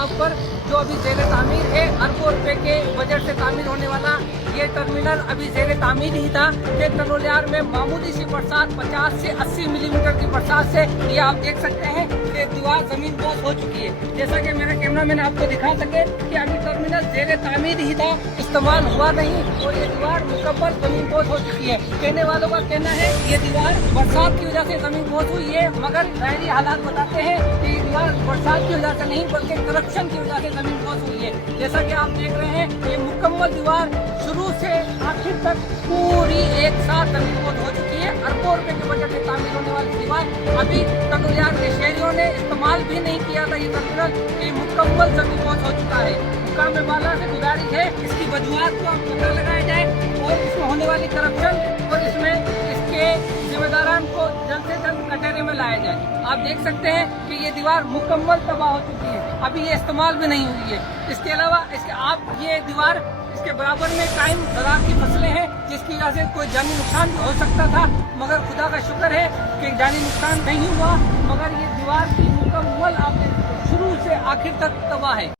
Stop पर जो अभी ज़ेरे तामीर है, अरबों रुपए के बजट से तामीर होने वाला ये टर्मिनल अभी ज़ेरे तामीर ही था कि तनोलियार में मामूली सी बरसात 50 से 80 मिलीमीटर की बरसात से ये आप देख सकते हैं कि दीवार जमीन पोश हो चुकी है। जैसा कि मेरा कैमरामैन आपको दिखा सके कि अभी टर्मिनल ज़ेरे तामीर ही था, इस्तेमाल हुआ नहीं और ये दीवार मुकम्मल जमीन पोश हो चुकी है। कहने वालों का कहना है ये दीवार बरसात की वजह से जमीन पोश हुई है, मगर ज़ाहिरी हालात बताते हैं कि ये दीवार बरसात की वजह से नहीं बल्कि करप्शन की वजह से जमीन पोश हुई है। जैसा कि आप देख रहे हैं ये मुकम्मल दीवार शुरू से आखिर तक पूरी एक साथ जमीन पोश हो चुकी है। अरबों रुपए के बजट से तामीर होने वाली दीवार अभी तनोलियार के शहरियों ने इस्तेमाल भी नहीं किया था। ये टर्मिनल ये मुकम्मल जमीन पोश हो चुका है। मुकाम वाला से गुजारिश है इसकी वजूहात को आप पता लगाया जाए और इसमें होने वाली करप्शन और इसमें इसके जिम्मेदारान को जल्द से जल्द कटहरे में लाया जाए। आप देख सकते हैं कि ये दीवार मुकम्मल तबाह हो चुकी है, अभी ये इस्तेमाल भी नहीं हुई है। इसके अलावा ये दीवार इसके बराबर में कायम ज़राअत की फसलें हैं जिसकी वजह से कोई जानी नुकसान भी हो सकता था, मगर खुदा का शुक्र है कि जानी नुकसान नहीं हुआ। मगर ये दीवार की मुकम्मल आप शुरू से आखिर तक तबाह है।